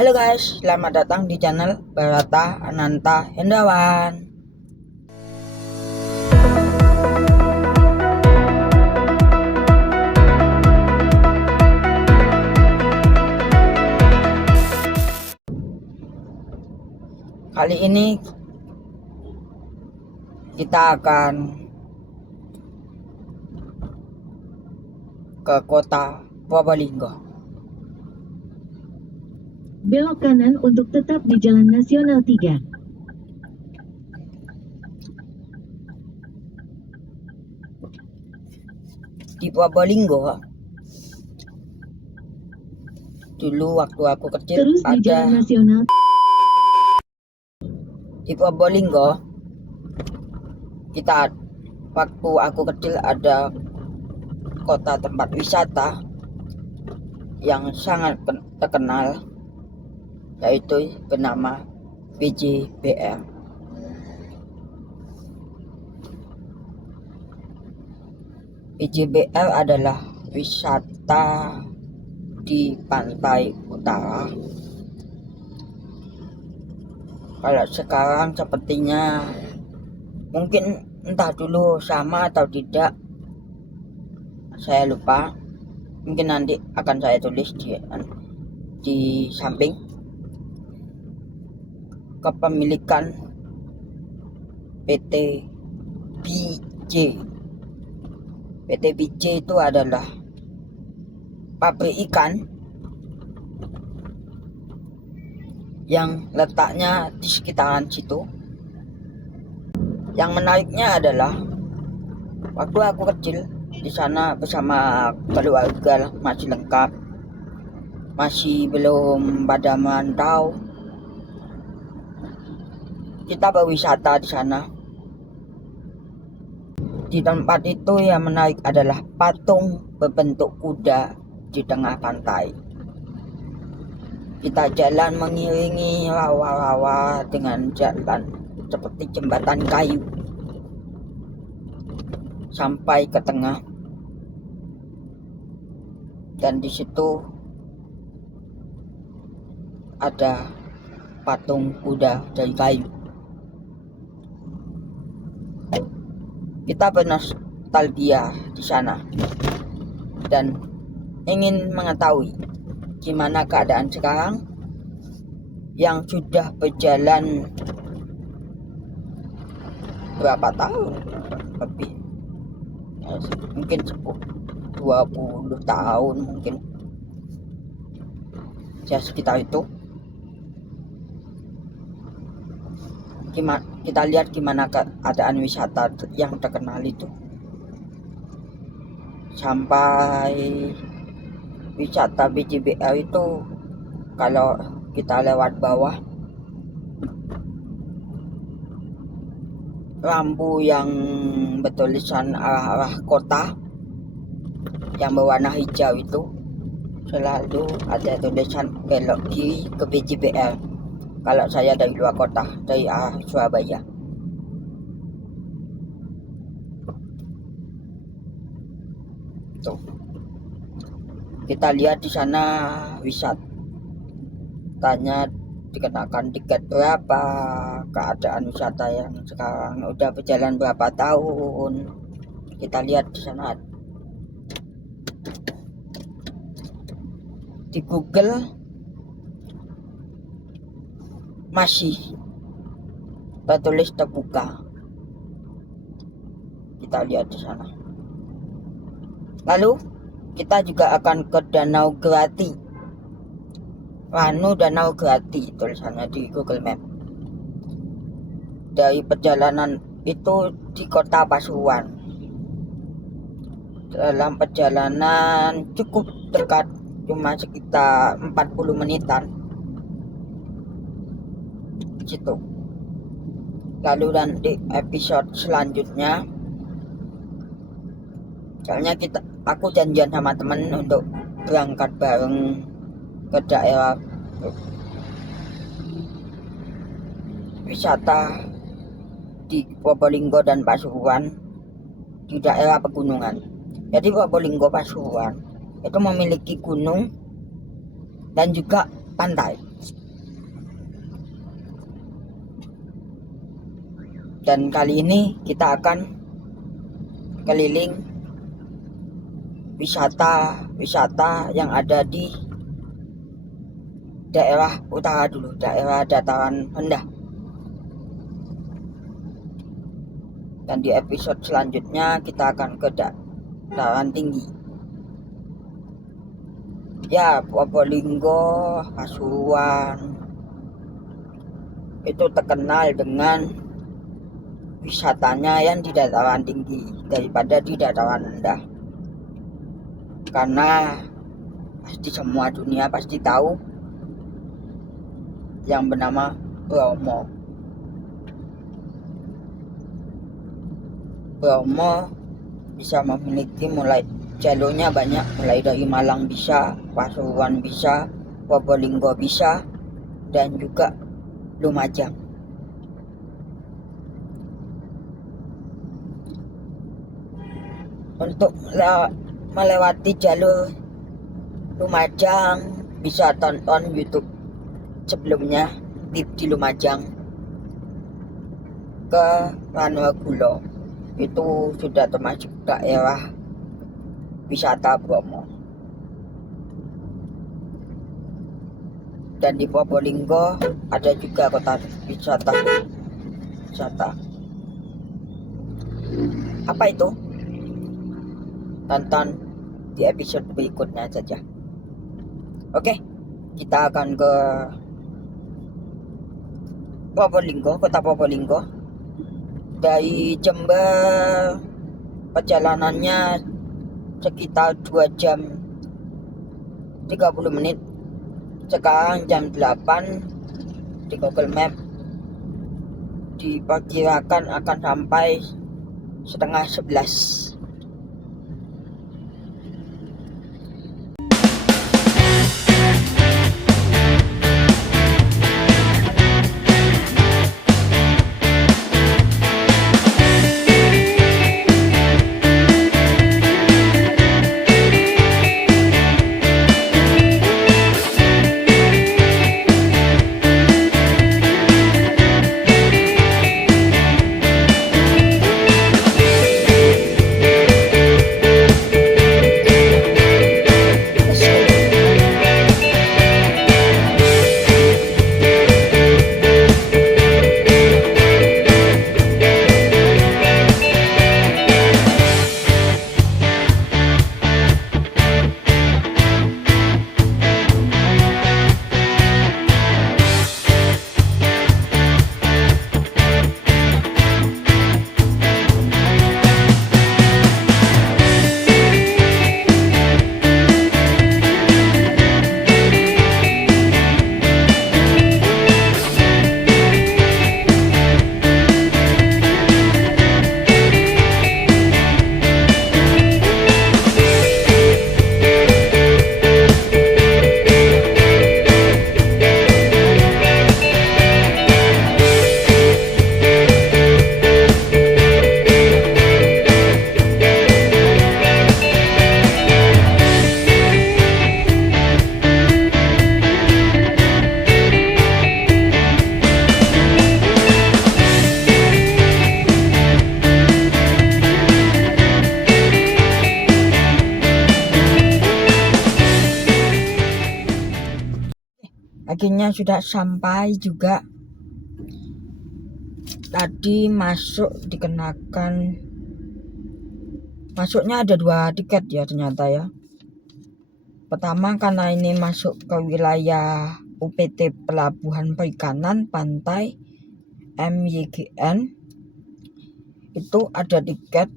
Halo guys, selamat datang di channel Barata Ananta Hendawan. Kali ini kita akan ke kota Probolinggo. Belok kanan untuk tetap di Jalan Nasional 3. Di Probolinggo, dulu waktu aku kecil Terus di Jalan ada Nasional. di Probolinggo waktu aku kecil ada kota tempat wisata yang sangat terkenal, yaitu bernama PJBL. PJBL adalah wisata di pantai utara. Kalau sekarang sepertinya mungkin entah dulu sama atau tidak, saya lupa. Mungkin nanti akan saya tulis di samping. Kepemilikan PT BJ. PT BJ itu adalah pabrik ikan yang letaknya di sekitaran situ. Yang menariknya adalah waktu aku kecil di sana bersama keluarga masih lengkap, masih belum pada merantau. Kita berwisata di sana. Di tempat itu yang menarik adalah patung berbentuk kuda di tengah pantai. Kita jalan mengiringi rawa-rawa dengan jalan seperti jembatan kayu sampai ke tengah, dan di situ ada patung kuda dari kayu. Kita bernostalgia di sana dan ingin mengetahui gimana keadaan sekarang yang sudah berjalan berapa tahun lebih, mungkin 20 tahun mungkin ya, sekitar itu. Kita lihat gimana keadaan wisata yang terkenal itu, sampai wisata BJBL itu. Kalau kita lewat bawah, lampu yang bertulisan arah kota yang berwarna hijau itu selalu ada tulisan belok kiri ke BJBL. Kalau saya dari luar kota, dari arah Surabaya. Tuh. Kita lihat di sana wisatanya dikenakan tiket berapa, keadaan wisata yang sekarang udah berjalan berapa tahun. Kita lihat di sana. Di Google masih tertulis terbuka. Kita lihat di sana. Lalu kita juga akan ke Danau Grati. Ranu Danau Grati tulisannya di Google Map. Dari perjalanan itu di kota Pasuruan. Dalam perjalanan cukup dekat, cuma sekitar 40 menitan situ. Lalu nanti episode selanjutnya, soalnya aku janjian sama temen untuk berangkat bareng ke daerah wisata di Probolinggo dan Pasuruan, di daerah pegunungan. Jadi Probolinggo Pasuruan itu memiliki gunung dan juga pantai. Dan kali ini kita akan keliling wisata yang ada di daerah utara dulu, daerah dataran rendah. Dan di episode selanjutnya kita akan ke dataran tinggi. Ya, Probolinggo, Pasuruan itu terkenal dengan wisatanya yang di dataran tinggi daripada di dataran rendah. Karena pasti semua dunia pasti tahu yang bernama Bromo. Bromo bisa memiliki jalurnya banyak, mulai dari Malang bisa, Pasuruan bisa, Probolinggo bisa, dan juga Lumajang. Untuk melewati jalur Lumajang bisa tonton YouTube sebelumnya di Lumajang ke Ranuagulo. Itu sudah termasuk daerah wisata Bromo. Dan di Probolinggo ada juga kota wisata. Apa itu? Tonton di episode berikutnya saja. Oke, kita akan ke Probolinggo, kota Probolinggo. Dari Jember perjalanannya sekitar 2 jam 30 menit. Sekarang jam 8 di Google Map diperkirakan akan sampai setengah 11. Akhirnya sudah sampai juga. Tadi masuknya ada 2 tiket ya ternyata ya. Pertama karena ini masuk ke wilayah UPT Pelabuhan Perikanan Pantai MYGN, itu ada tiket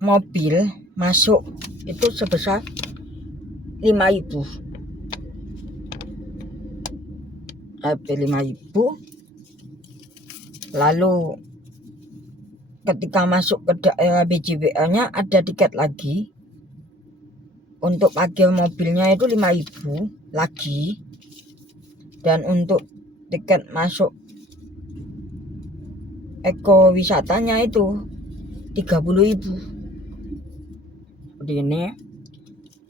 mobil masuk itu sebesar 5.000. 5.000. Lalu ketika masuk ke daerah BJBL-nya ada tiket lagi. Untuk parkir mobilnya itu 5.000 lagi. Dan untuk tiket masuk ekowisatanya itu 30.000. Seperti ini.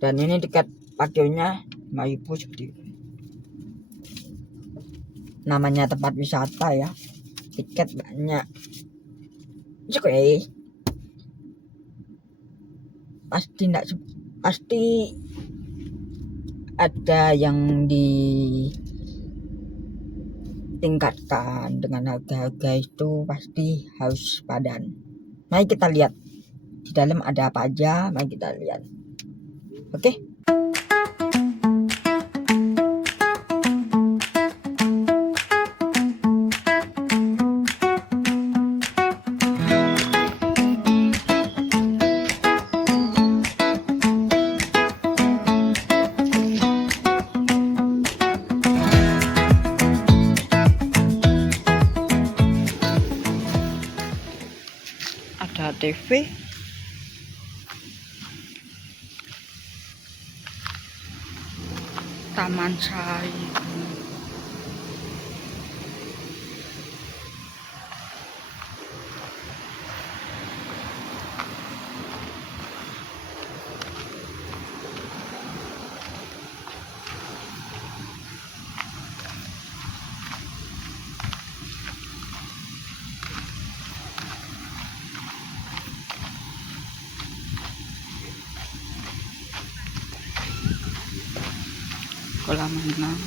Dan ini tiket parkirnya 5.000 seperti itu. Namanya tempat wisata ya, tiket banyak. Oke, pasti ada yang ditingkatkan dengan harga-harga itu, pasti harus padan. Mari kita lihat di dalam ada apa aja, mari kita lihat. Oke. Ada TV, taman sari, kolam renang.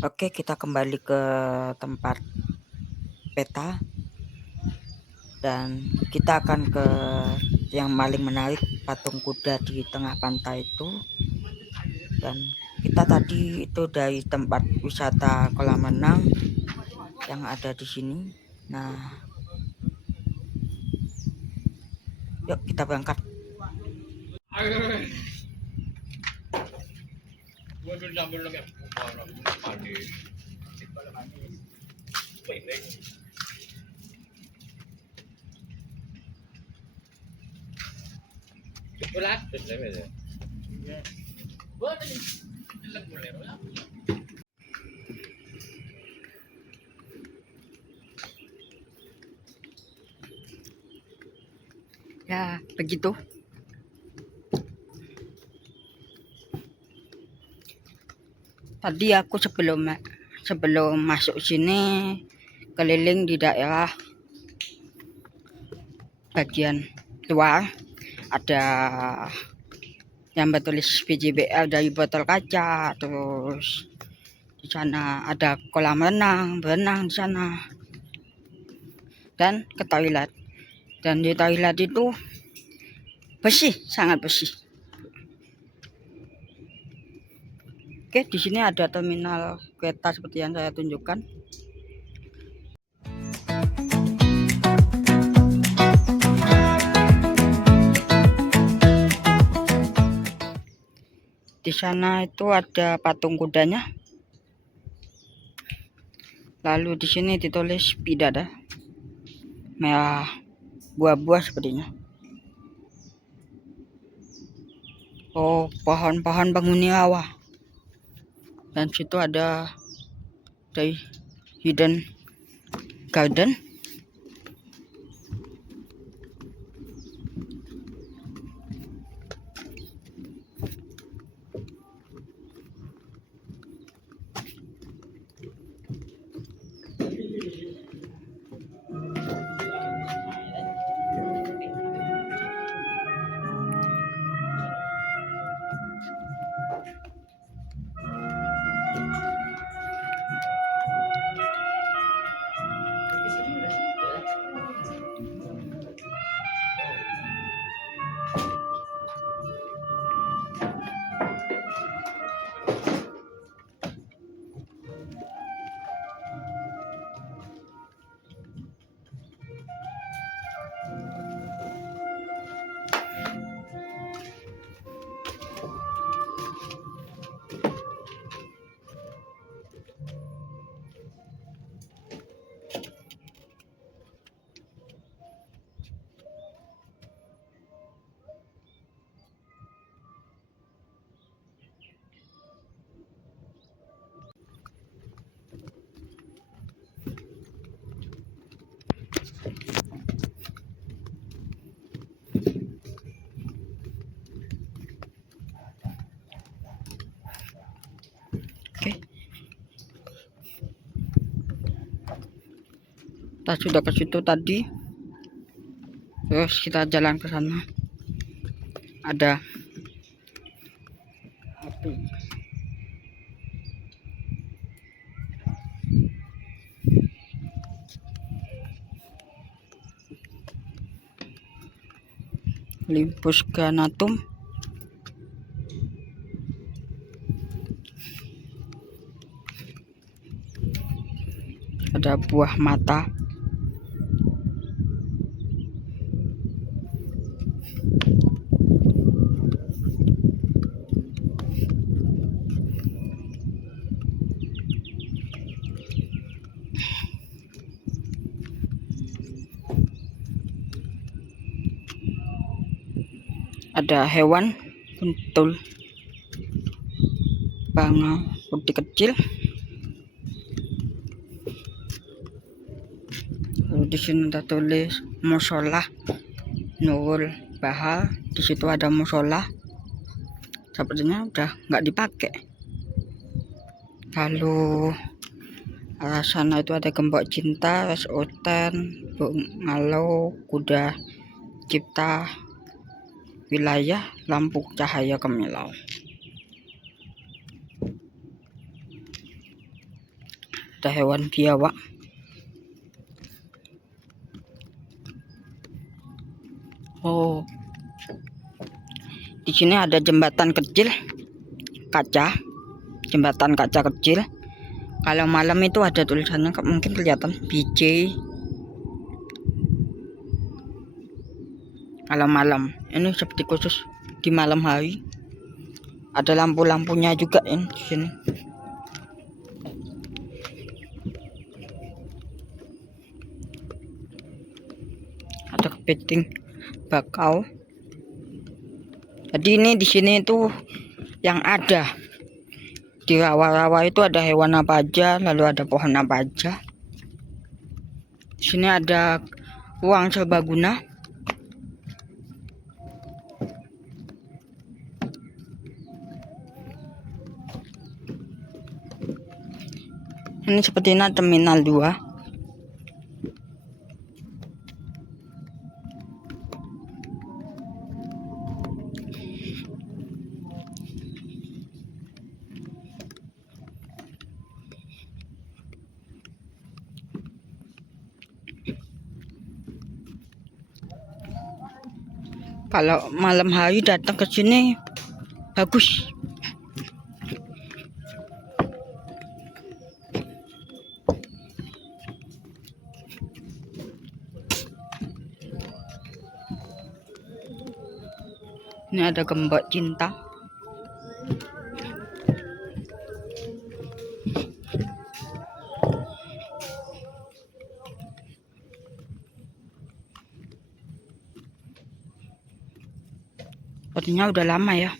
Oke, kita kembali ke tempat peta dan kita akan ke yang paling menarik, patung kuda di tengah pantai itu. Dan kita tadi itu dari tempat wisata kolam renang yang ada di sini. Nah, yuk kita berangkat. Ya, begitu. Tadi aku sebelum masuk sini keliling di daerah bagian luar, ada yang bertulis PJBL dari botol kaca, terus di sana ada kolam renang, berenang di sana, dan ke toilet. Dan di toilet itu bersih, sangat bersih. Oke, di sini ada terminal kereta seperti yang saya tunjukkan. Di sana itu ada patung kudanya. Lalu di sini ditulis pidada merah, buah-buah sepertinya. Oh, pohon-pohon penghuni rawa. Dan situ ada dari hidden garden. Oke. Kita sudah ke situ tadi. Terus kita jalan ke sana. Ada api. Limbus granatum. Ada buah mata. Ada hewan kuntul bangau putih kecil. Lalu di sini ada tulis musola Nurul Bahar. Di situ ada musola. Sepertinya udah nggak dipakai. Lalu arah sana itu ada Gembok Cinta, Res Oten, Bungalow, Kuda Cipta, Wilayah Lampu Cahaya Kemilau. Ada hewan biawak. Oh, di sini ada jembatan kecil kaca, jembatan kaca kecil. Kalau malam itu ada tulisannya, mungkin kelihatan BJ. Kalau malam ini seperti khusus di malam hari. Ada lampu-lampunya juga ini di sini. Ada kepiting bakau. Jadi ini di sini itu yang ada di rawa-rawa itu ada hewan apa aja, lalu ada pohon apa aja. Di sini ada ruang serbaguna. Ini sepertinya terminal 2. Kalau malam hari datang ke sini bagus. Ini ada Gembok Cinta. Sepertinya udah lama ya.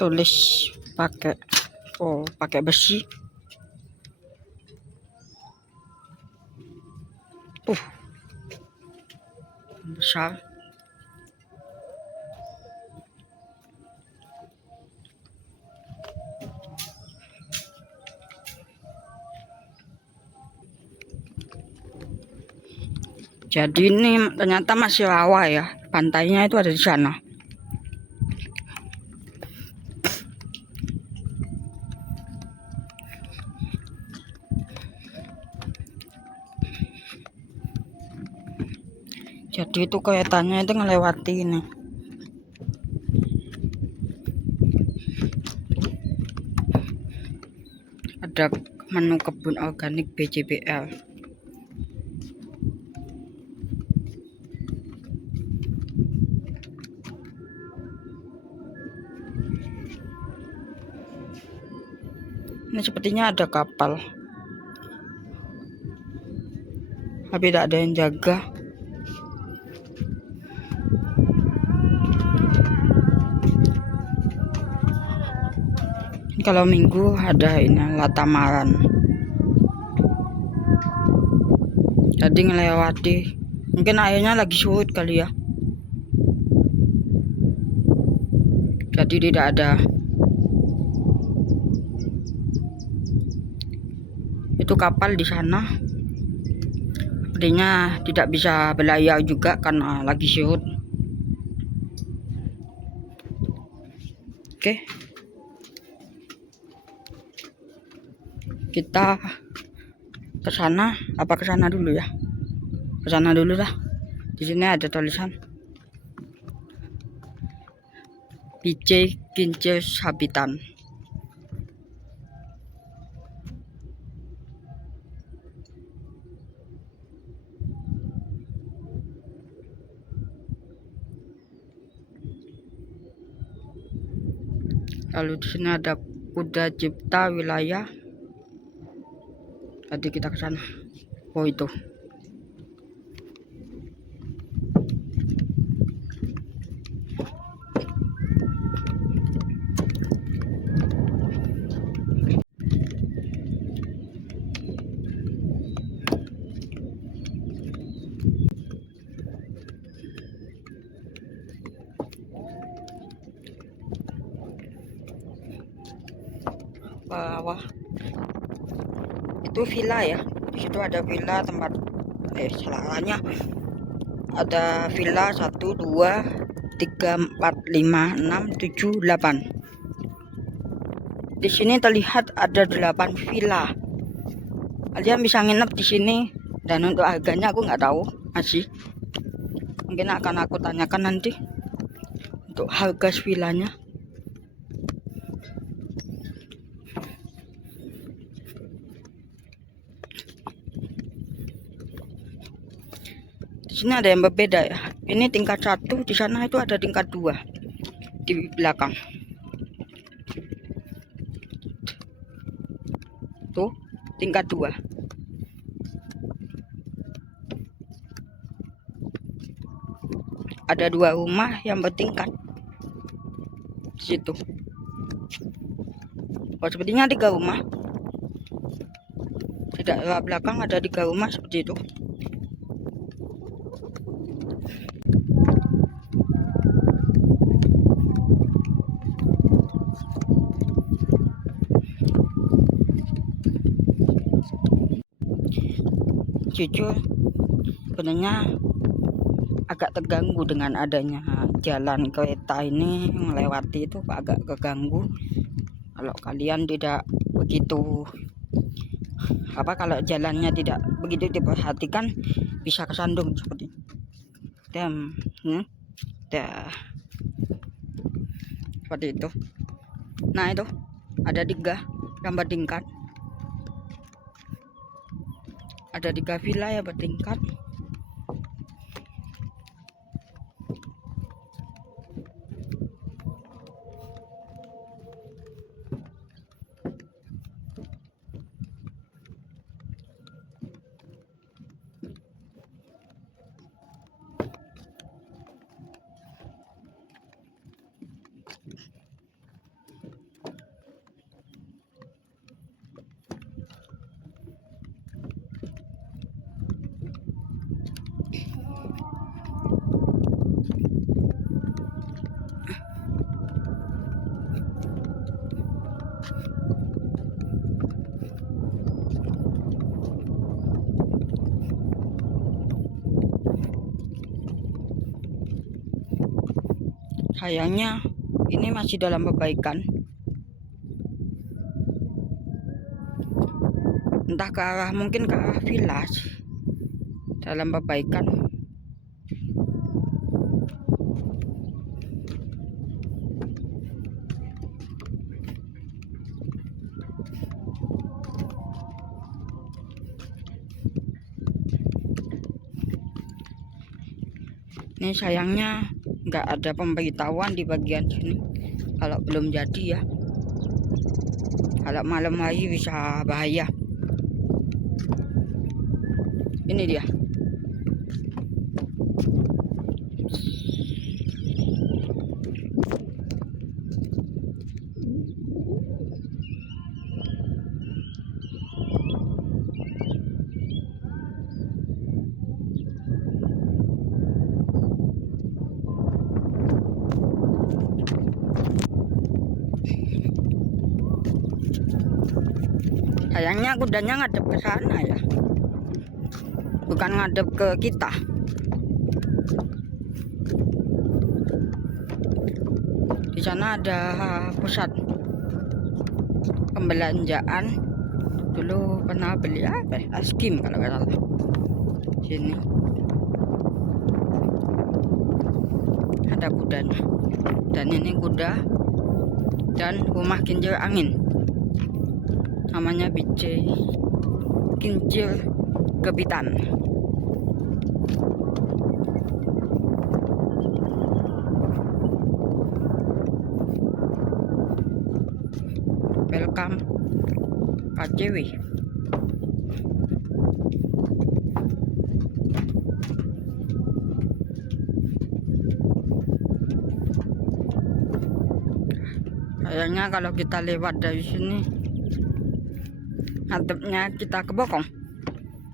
Tulis pakai besi. Besar. Jadi ini ternyata masih rawa ya. Pantainya itu ada di sana. Jadi itu keretanya itu ngelewati ini. Ada menu kebun organik BJBL. Ini sepertinya ada kapal, tapi tidak ada yang jaga. Kalau minggu ada ini latamaran. Jadi ngelewati, mungkin airnya lagi surut kali ya. Jadi tidak ada. Itu kapal di sana. Sepertinya tidak bisa berlayar juga karena lagi surut. Oke. Kita ke sana, apa ke sana dulu ya? Ke sana dulu lah. Di sini ada tulisan BJ Kinches Habitat. Lalu di sini ada kuda cipta wilayah. Tadi kita ke sana. Oh itu. Bawah itu villa ya. Di situ ada villa tempat salahnya ada villa 1 2 3 4 5 6 7 8. Di sini terlihat ada 8 villa. Kalian bisa nginep di sini, dan untuk harganya aku nggak tahu masih. Mungkin akan aku tanyakan nanti untuk harga villanya. Di sini ada yang berbeda ya. Ini tingkat 1, di sana itu ada tingkat 2 di belakang. Tuh, tingkat 2. Ada 2 rumah yang bertingkat di situ. Oh, sepertinya 3 rumah. Di daerah belakang ada 3 rumah seperti itu. Jujur sebenarnya agak terganggu dengan adanya jalan kereta ini melewati itu, agak keganggu. Kalau kalian tidak begitu kalau jalannya tidak begitu diperhatikan, bisa kesandung seperti seperti itu. Nah itu ada 3 yang bertingkat. Ada 3 villa yang bertingkat. Sayangnya ini masih dalam perbaikan. Entah ke arah, mungkin ke arah village, dalam perbaikan. Ini sayangnya nggak ada pemberitahuan di bagian sini kalau belum jadi ya. Kalau malam hari bisa bahaya. Ini dia. Sayangnya kudanya ngadep ke sana ya, bukan ngadep ke kita. Di sana ada pusat pembelanjaan. Dulu pernah beli apa? Es krim kalau nggak salah. Sini ada kudanya, dan ini kuda dan rumah kincir angin. Namanya BJ Kincir Kepitan. Welcome KCW. Kayaknya kalau kita lewat dari sini, ngadepnya kita ke bokong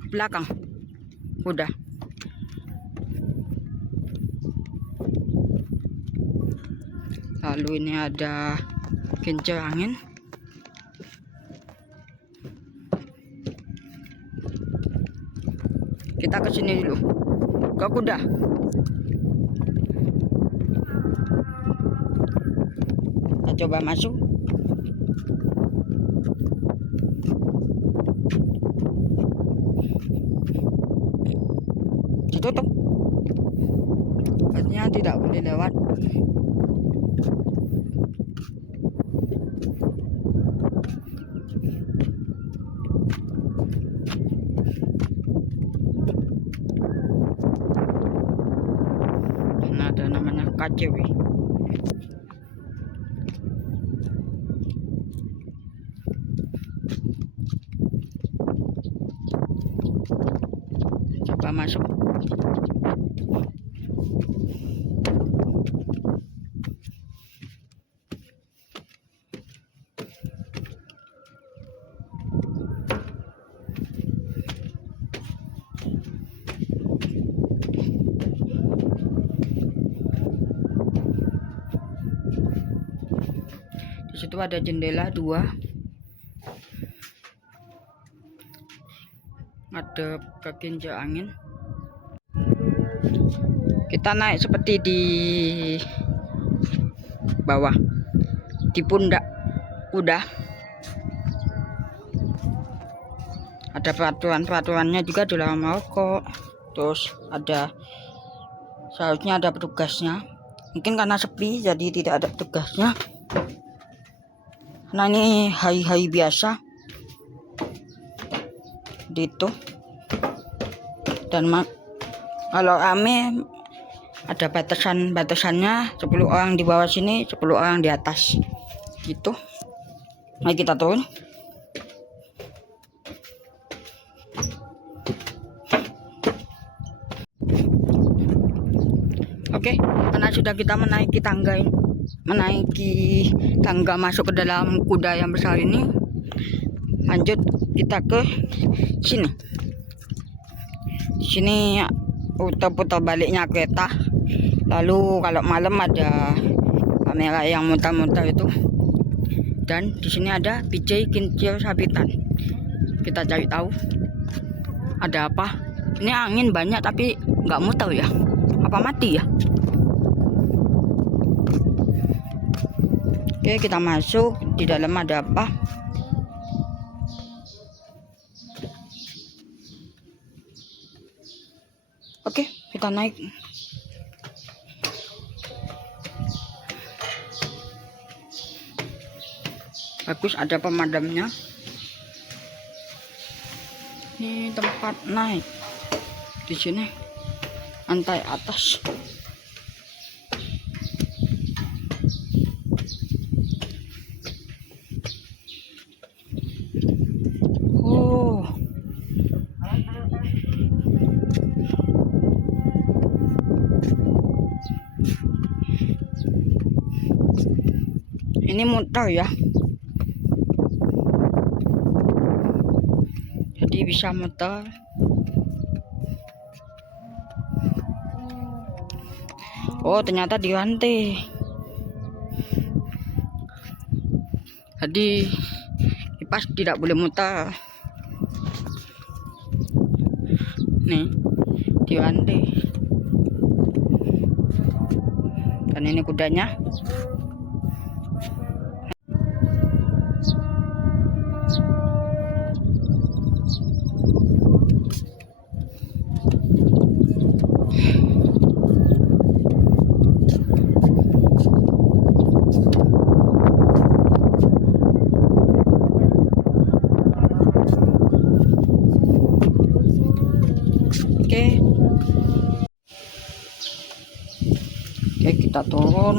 belakang udah. Lalu ini ada kincir angin. Kita ke sini dulu, ke kuda. Kita coba masuk. Ditutup, artinya tidak boleh lewat. Nah, ada namanya KCW. Coba masuk. Di situ ada jendela 2, ada ke kincir angin. Kita naik seperti di bawah, di pundak kuda. Ada peraturannya juga di dalam Maroko. Terus ada, seharusnya ada petugasnya. Mungkin karena sepi jadi tidak ada petugasnya. Nah, ini hari-hari biasa gitu. Dan kalau rame ada batasannya 10 orang di bawah sini, 10 orang di atas gitu. Mari kita turun. Oke, karena sudah kita menaiki tangga masuk ke dalam kuda yang besar ini, lanjut kita ke sini. Di sini putar-putar baliknya kereta. Lalu kalau malam ada kamera yang muter-muter itu. Dan di sini ada BJ Kincir Kepitan. Kita cari tahu ada apa. Ini angin banyak tapi nggak muter ya. Apa mati ya? Oke, kita masuk. Di dalam ada apa? Oke, kita naik. Bagus, ada pemadamnya. Ini tempat naik. Di sini lantai atas. Ini muter ya, jadi bisa muter. Oh, ternyata dirantai. Jadi kipas tidak boleh muter. Nih, dirantai. Dan ini kudanya. Oke. Oke, kita turun.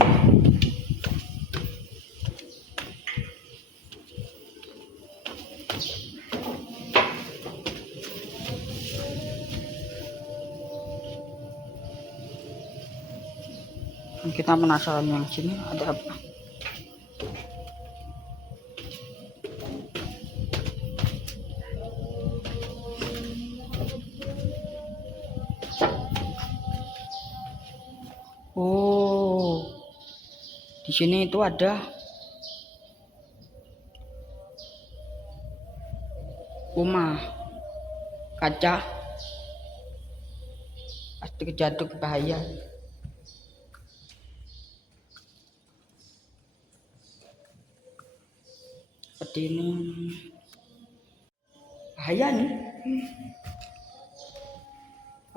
Kita penasaran yang sini ada apa. Oh, di sini itu ada rumah kaca, pasti kejatuh bahaya. Seperti ini, bahaya nih.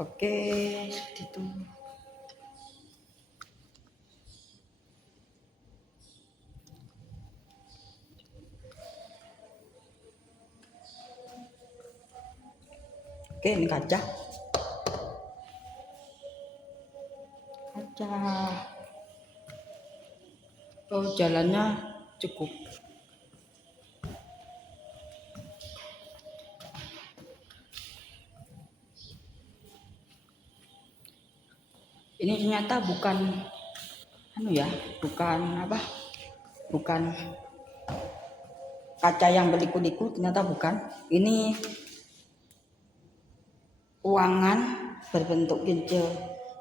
Oke, seperti itu. Oke, ini kaca. Oh, jalannya cukup. Ini ternyata bukan bukan kaca yang berliku-liku, ternyata bukan. Ini ruangan berbentuk kincir,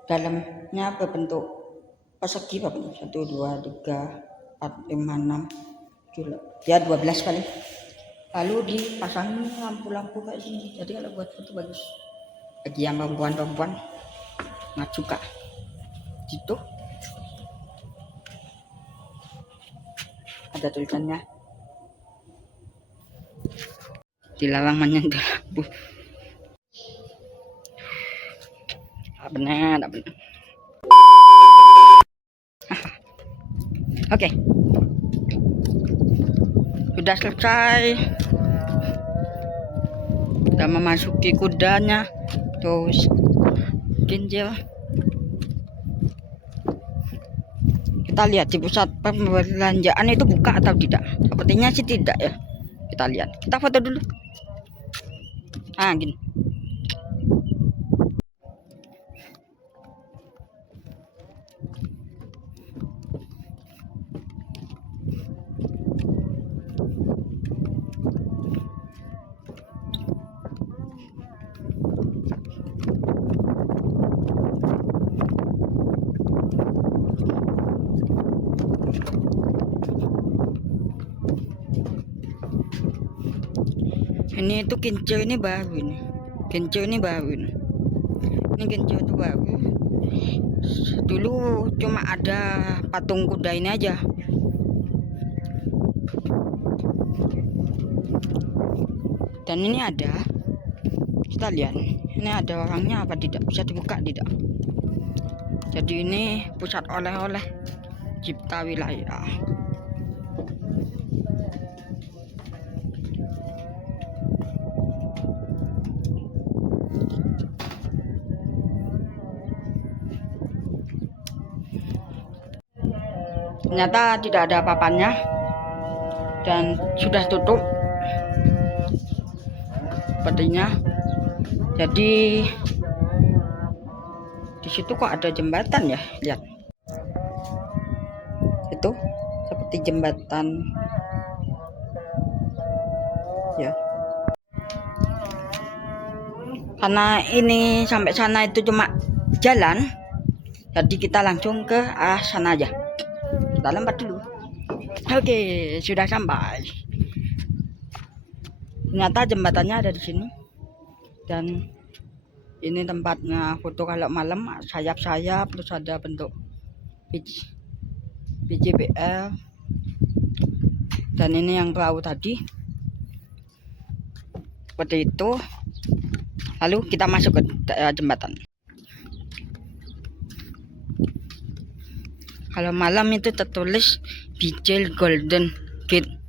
dalamnya berbentuk persegi, 1, 2, 3, 4, 5, 6, 7, ya 12 kali. Lalu dipasang lampu-lampu kayak gini, jadi kalau buat foto bagus. Bagi yang perempuan nggak suka gitu. Ada tulisannya, dilarang menyentuh lampu. Tak benar. Oke, sudah selesai. Sudah memasuki kudanya, terus kincir. Kita lihat di pusat perbelanjaan itu buka atau tidak. Sepertinya sih tidak ya. Kita lihat. Kita foto dulu. Gini. Ini itu kincir ini baru ini. Kincir ini baru ini. Ini kincir itu baru. Dulu cuma ada patung kuda ini aja. Dan ini ada. Kita lihat. Ini ada orangnya apa tidak? Bisa dibuka tidak? Jadi ini pusat oleh-oleh Cipta Wilayah. Ternyata tidak ada apa-apanya dan sudah tutup sepertinya. Jadi di situ kok ada jembatan ya, lihat itu seperti melewati jembatan ya. Karena ini sampai sana itu cuma jalan, jadi kita langsung ke arah sana aja. Kita lompat dulu. Oke, sudah sampai. Ternyata jembatannya ada di sini. Dan ini tempatnya foto kalau malam, sayap-sayap, terus ada bentuk BJBL. Dan ini yang perahu tadi. Seperti itu. Lalu kita masuk ke jembatan. Kalau malam itu tertulis Bijil Golden Gate.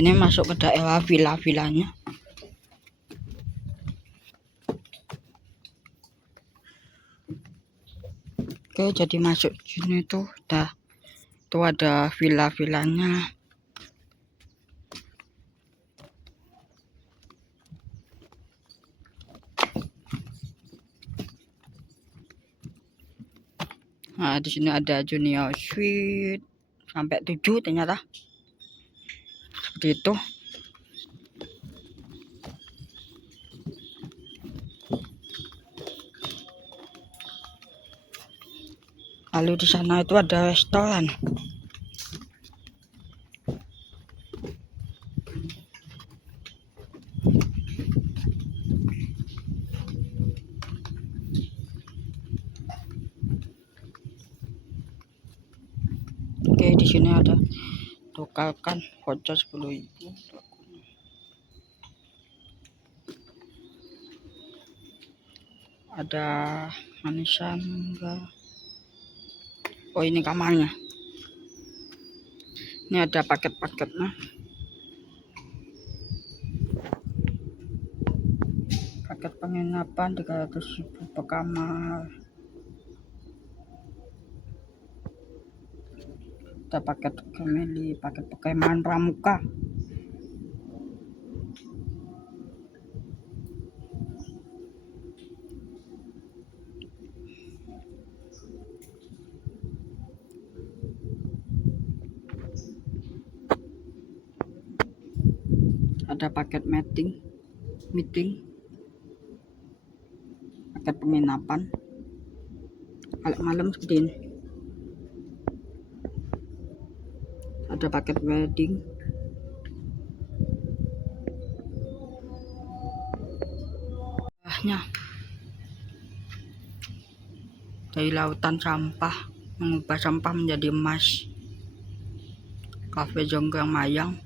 Ini masuk ke daerah villa-villanya. Oke, jadi masuk sini tuh ada villa-villanya. Nah, di sini ada Junior Suite sampai 7 ternyata. Seperti itu. Lalu di sana itu ada restoran. Oke, di sini ada tukarkan voucher 10.000. Ada manisan enggak? Oh, ini kamarnya. Ini ada paket-paketnya. Paket penginapan 300.000 per kamar. Ada paket family, paket perkemahan pramuka. Ada paket meeting, paket penginapan. Kalau malam seperti ini. Ada paket wedding. Dari lautan sampah, mengubah sampah menjadi emas. Cafe Jonggrang Mayang.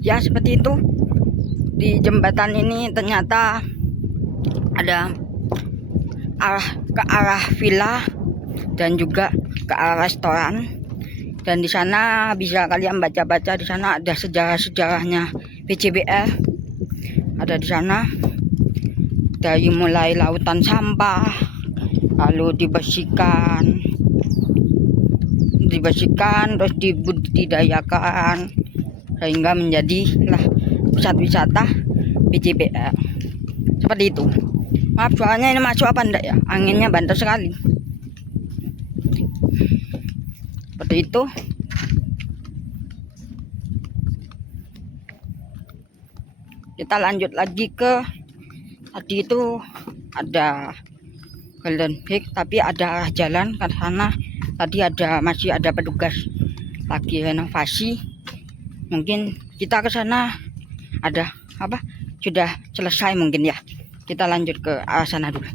Ya seperti itu. Di jembatan ini ternyata ada ke arah villa dan juga ke arah restoran. Dan di sana bisa kalian baca-baca, di sana ada sejarah-sejarahnya PJBR. Ada di sana dari mulai lautan sampah, lalu dibersihkan terus dibudidayakan sehingga menjadilah pusat wisata PJBR. Seperti itu. Maaf soalnya ini masuk apa enggak ya, anginnya banter sekali. Seperti itu. Kita lanjut lagi ke tadi itu ada Golden Gate, tapi ada arah jalan ke sana. Tadi masih ada petugas lagi renovasi. Mungkin kita ke sana ada apa? Sudah selesai mungkin ya. Kita lanjut ke arah sana dulu.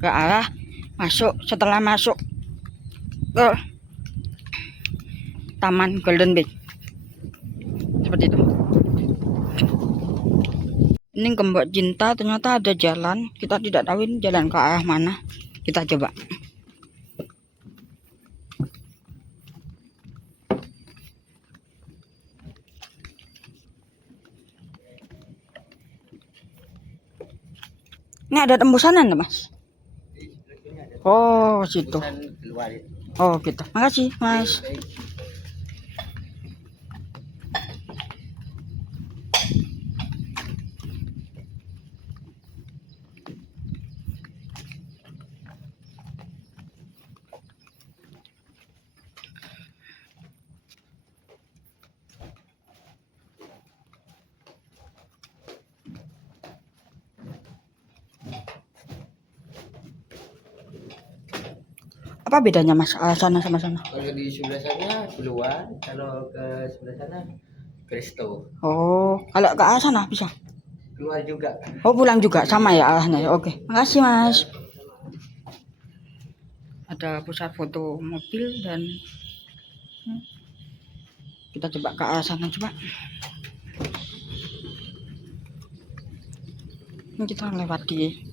Ke arah masuk, setelah masuk ke Taman Golden Gate. Seperti itu. Ini Gembok Cinta, ternyata ada jalan. Kita tidak tahu ini jalan ke arah mana. Kita coba. Ini ada tembusanan, Mas? Oh, situ. Oh, gitu. Makasih, Mas. Apa bedanya Mas sana sama sana? Kalau di sebelah sana keluar, kalau ke sebelah sana Kristo. Oh, kalau ke arah sana bisa? Keluar juga. Oh, pulang juga sama ya arahnya. Oke, makasih Mas. Ada pusat foto mobil dan kita coba ke arah sana coba. Ini kita lewati.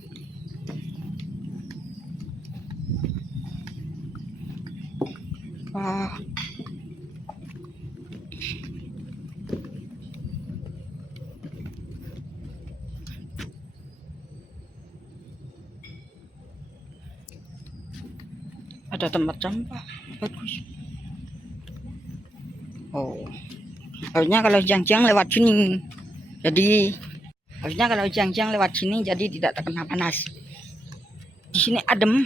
Wah. Ada tempat sampah. Bagus. Oh. Harusnya kalau siang-siang lewat sini. Jadi harusnya kalau siang-siang lewat sini jadi tidak terkena panas. Di sini adem.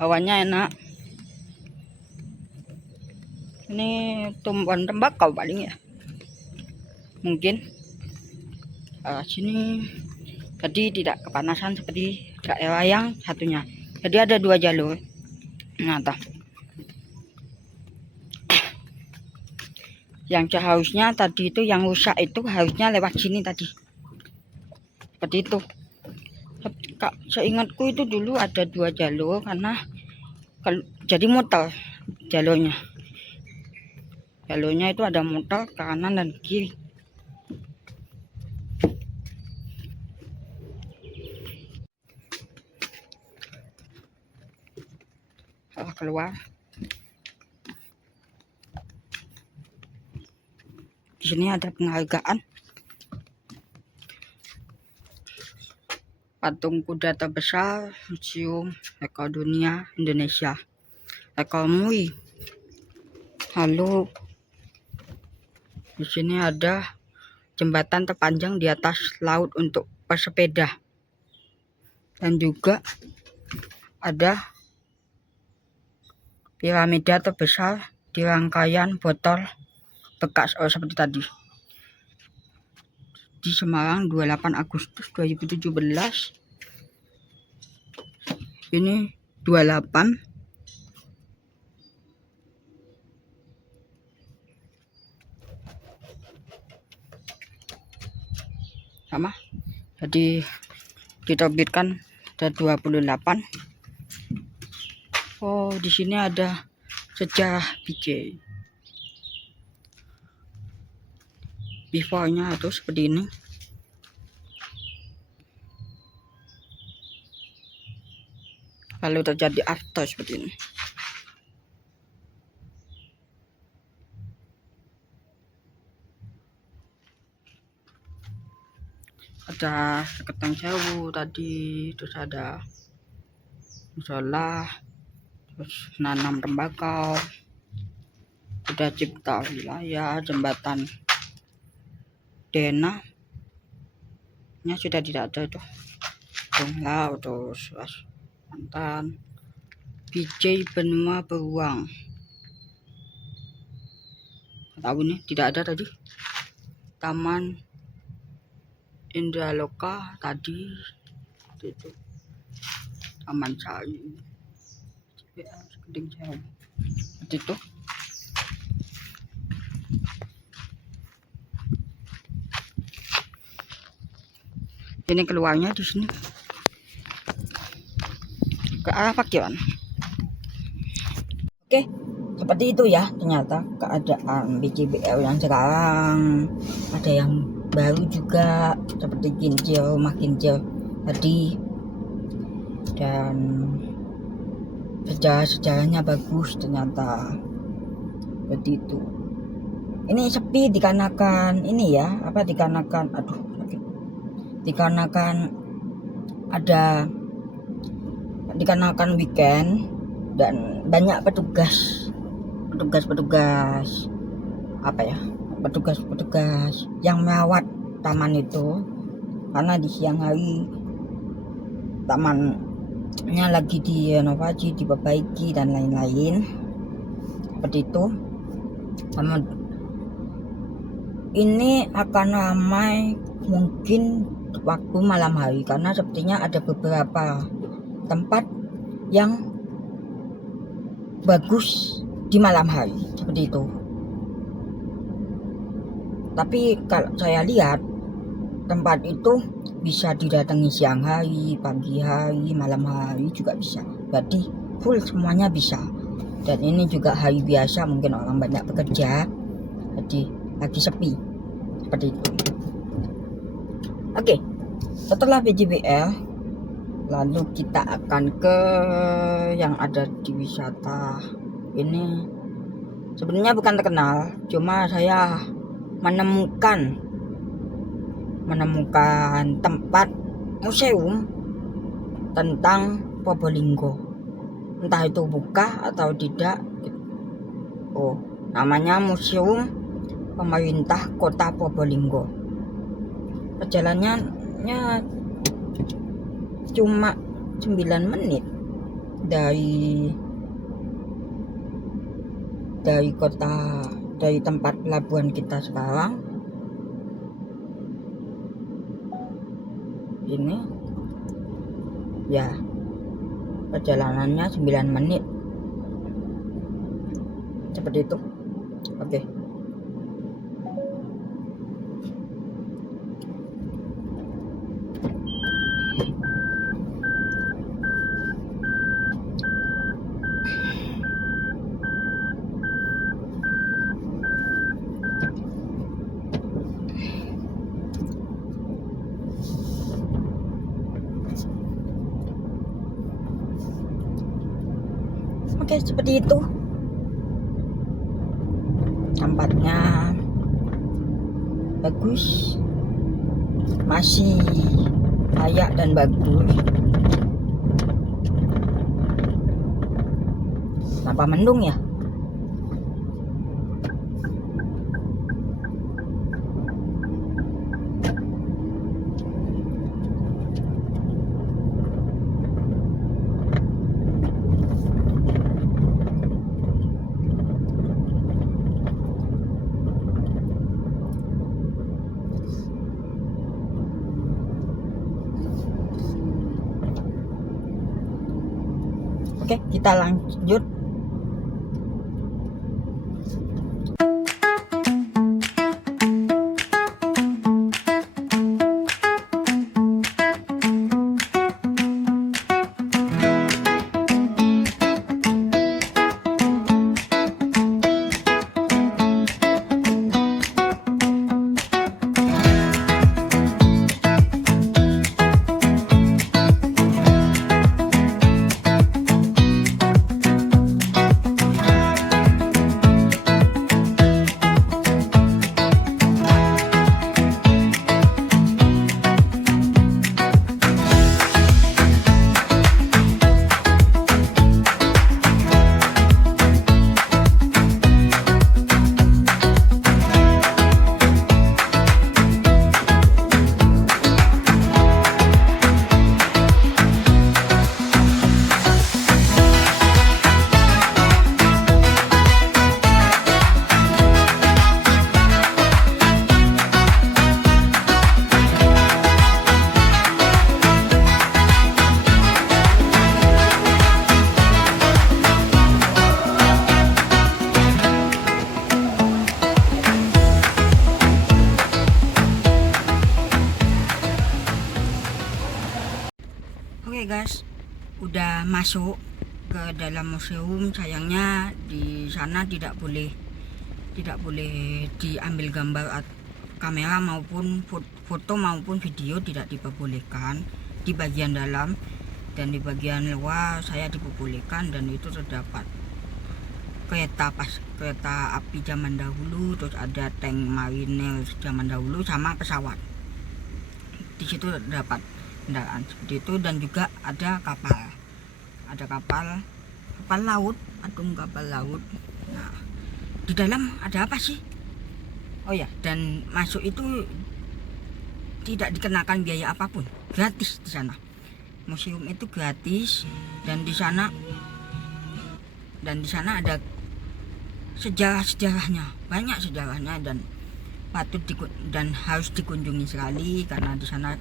Hawanya enak. Ini tumbuhan tembakau paling ya. Mungkin sini jadi tidak kepanasan seperti daerah yang satunya. Jadi ada 2 jalur. Nah, yang seharusnya tadi itu yang rusak itu harusnya lewat sini tadi. Seperti itu. Seingatku itu dulu ada 2 jalur karena jadi muter jalurnya. Jalurnya itu ada muter kanan dan kiri. Keluar. Di sini ada penghargaan. Patung kuda terbesar Museum Rekor Dunia Indonesia. Rekor Muri. Lalu di sini ada jembatan terpanjang di atas laut untuk pesepeda. Dan juga ada piramida terbesar di rangkaian botol bekas seperti tadi. Di Semarang 28 Agustus 2017. Ini 28. Sama. Jadi diterbitkan ada 28. Oh, di sini ada sejarah BJ. before-nya itu seperti ini. Lalu terjadi after seperti ini. Ada ketang sewu tadi, terus ada musola, terus nanam tembakau, udah cipta wilayah, jembatan Dena nya sudah tidak ada itu. Laut, terus mantan BJ Benua Beruang, tahu ini tidak ada tadi. Taman Indraloka tadi itu, Taman Sari, Keding Sewu seperti itu. Ini keluarnya di sini ke arah Pakian. Oke, seperti itu ya ternyata keadaan BJBL yang sekarang. Ada yang baru juga seperti Kinjil, Makinjil tadi, dan sejarahnya bagus ternyata seperti itu. Ini sepi dikarenakan ini ya, dikarenakan dikarenakan weekend dan banyak petugas yang merawat taman itu, karena di siang hari tamannya lagi direnovasi, diperbaiki dan lain-lain seperti itu. Ini akan ramai mungkin waktu malam hari, karena sepertinya ada beberapa tempat yang bagus di malam hari seperti itu. Tapi kalau saya lihat tempat itu bisa didatangi siang hari, pagi hari, malam hari juga bisa. Berarti full semuanya bisa. Dan ini juga hari biasa, mungkin orang banyak bekerja, jadi lagi sepi seperti itu. Oke, setelah BJBL lalu kita akan ke yang ada di wisata. Ini sebenarnya bukan terkenal, cuma saya menemukan tempat museum tentang Probolinggo. Entah itu buka atau tidak. Oh, namanya Museum Pemerintah Kota Probolinggo. Perjalanannya cuma 9 menit dari tempat pelabuhan kita sekarang. Ini ya perjalanannya 9 menit seperti itu. Oke. Oke, seperti itu tempatnya, bagus, masih layak dan bagus. Kenapa mendung ya? Oke, kita lanjut. udah masuk ke dalam museum. Sayangnya di sana tidak boleh diambil gambar kamera maupun foto maupun video, tidak diperbolehkan di bagian dalam, dan di bagian luar saya diperbolehkan. Dan itu terdapat kereta api zaman dahulu, terus ada tank marinir zaman dahulu sama pesawat. Di situ terdapat kendaraan seperti itu, dan juga ada kapal laut, atung kapal laut. Nah, di dalam ada apa sih? Oh ya, dan masuk itu tidak dikenakan biaya apapun, gratis di sana. Museum itu gratis, dan di sana ada sejarahnya, banyak sejarahnya, dan dan harus dikunjungi sekali, karena di sana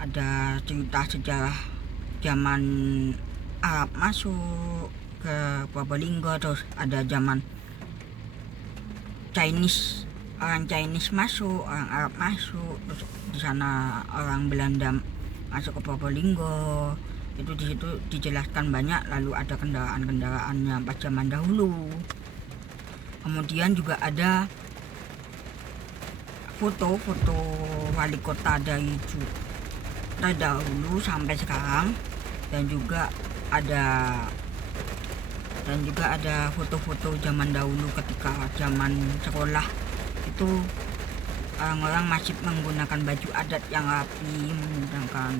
ada cerita sejarah zaman Arab masuk ke Probolinggo, terus ada zaman orang Chinese masuk, orang Arab masuk, terus di sana orang Belanda masuk ke Probolinggo. Itu di situ dijelaskan banyak. Lalu ada kendaraan-kendaraannya pas zaman dahulu. Kemudian juga ada foto-foto wali kota dari dahulu sampai sekarang, dan juga ada foto-foto zaman dahulu ketika zaman sekolah itu orang-orang masih menggunakan baju adat yang rapi, menggunakan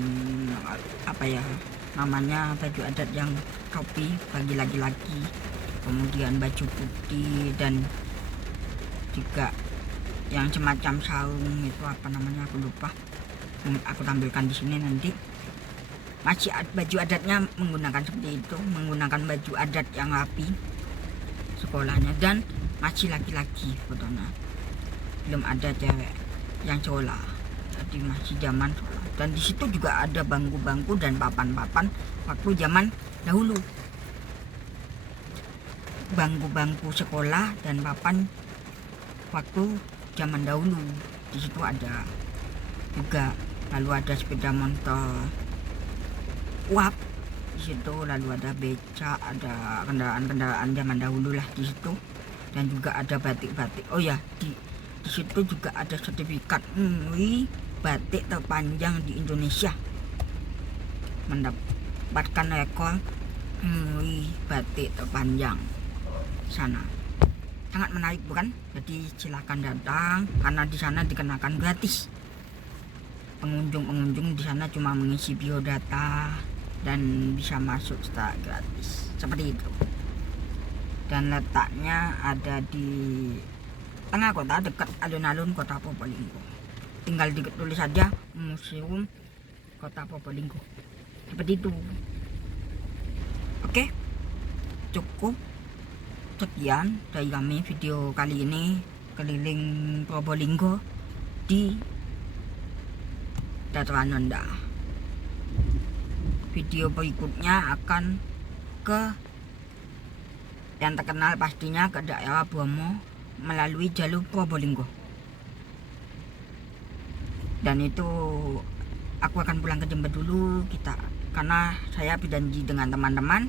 baju adat yang topi bagi laki-laki, kemudian baju putih, dan juga yang semacam sarung itu aku lupa, aku tampilkan di sini nanti. Masih baju adatnya menggunakan seperti itu, menggunakan baju adat yang rapi sekolahnya, dan masih laki-laki fotonya, belum ada cewek yang sekolah, jadi masih zaman sekolah. Dan di situ juga ada bangku-bangku dan papan-papan waktu zaman dahulu, bangku-bangku sekolah dan papan waktu zaman dahulu. Di situ ada juga, lalu ada sepeda motor uap di situ, lalu ada becak, ada kendaraan-kendaraan zaman dahulu lah di situ, dan juga ada batik-batik. Oh ya, di situ juga ada sertifikat batik terpanjang di Indonesia, mendapatkan rekor batik terpanjang sana. Sangat menarik bukan? Jadi silakan datang, karena di sana dikenakan gratis. Pengunjung di sana cuma mengisi biodata dan bisa masuk secara gratis, seperti itu. Dan letaknya ada di tengah kota, dekat alun-alun kota Probolinggo. Tinggal ditulis saja Museum Kota Probolinggo, seperti itu. Oke, cukup sekian dari kami video kali ini keliling Probolinggo di Dataran Rendah. Video berikutnya akan ke yang terkenal pastinya ke daerah Bromo melalui jalur Probolinggo. Dan itu aku akan pulang ke Jember dulu karena saya berjanji dengan teman-teman,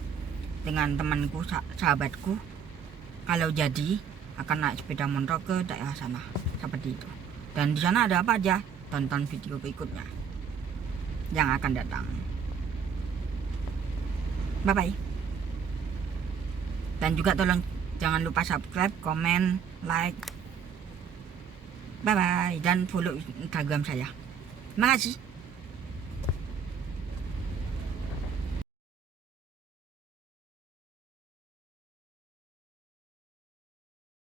dengan temanku, sahabatku, kalau jadi akan naik sepeda motor ke daerah sana, seperti itu. Dan di sana ada apa aja? Tonton video berikutnya yang akan datang. Bye bye. Dan juga tolong jangan lupa subscribe, komen, like. Bye bye, dan follow Instagram saya. Terima kasih.